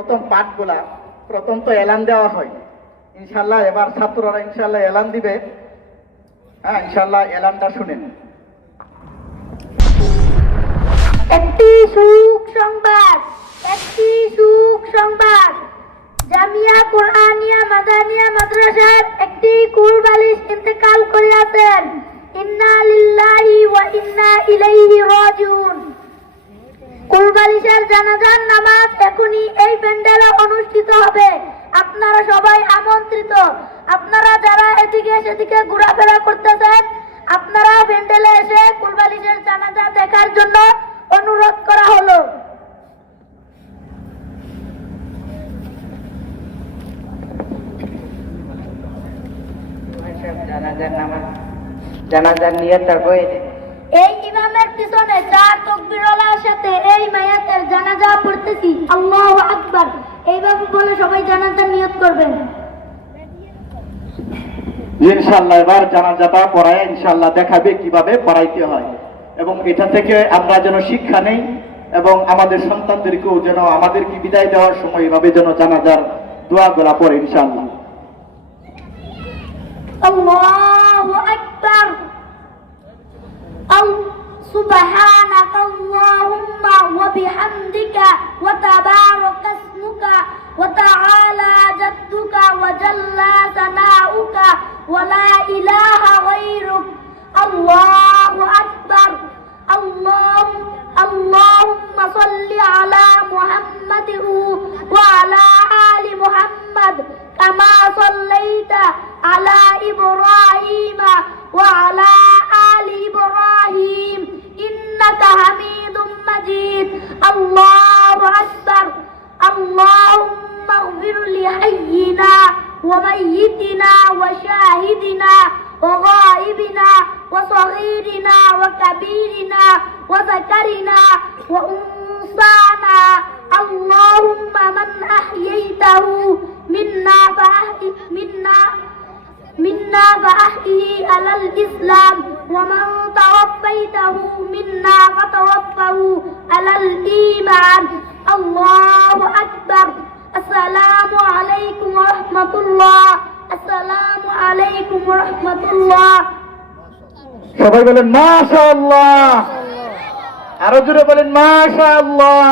প্রথম পাঠগুলা প্রথম তো এলান দেওয়া হয়। ইনশাল্লাহ এবার ছাত্ররা ইনশাল্লাহ এলান দিবে। হ্যাঁ ইনশাল্লাহ এলানটা শুনেন একটি সুখ সংবাদ, একটি সুখ সংবাদ। জামিয়া কোরআনিয়া মাদানিয়া মাদ্রাসার একটি কুল বালিশ ইন্তেকাল করিয়াছেন। ইন্না লিল্লাহি ওয়া ইন্না ইলাইহি জানাজার নামাজ এখনই এই প্যান্ডেলে অনুষ্ঠিত হবে। আপনারা সবাই আমন্ত্রিত। আপনারা যারা এদিকে সেদিকে ঘোরাফেরা করতেছেন আপনারা প্যান্ডেলে এসে কুলবালিশের জানাজা দেখার জন্য অনুরোধ করা হলো। জানাজার নামাজ জানাজার নিয়ে তারপরে এই ইমামের পিছনে জানাজা পড়তেছি আল্লাহু আকবার এইভাবে বলে সবাই জানাজা নিয়ত করবেন ইনশাল্লাহ এবার জানাজাটা পড়ায় ইনশাল্লাহ দেখাবে কিভাবে পড়াইতে হয় এবং এটা থেকে আমরা যেন শিক্ষা নেই এবং আমাদের সন্তানদেরকেও যেন আমাদেরকে বিদায় দেওয়ার সময় এভাবে যেন জানাজার দোয়াগুলা পড়ে ইনশাল্লাহ الله أكبر أو سبحانك اللهم وبحمدك وتبارك اسمك وتعالى جدك وجل ثناؤك ولا إله غيرك. الله أكبر. اللهم اللهم صل على محمد وعلى آل محمد كما صليت على إبراهيم وعلى لحينا وميتنا وشاهدنا وغائبنا وصغيرنا وكبيرنا وذكرنا وأنثانا. اللهم من أحييته منا فأحي منا منا فأحيه على الإسلام ومن توفيته منا فتوفه على الإيمان. الله আলাইকুম রহমতুল্লাহ। সবাই বলেন মাশাআল্লাহ। আরও জোরে বলেন মাশাআল্লাহ।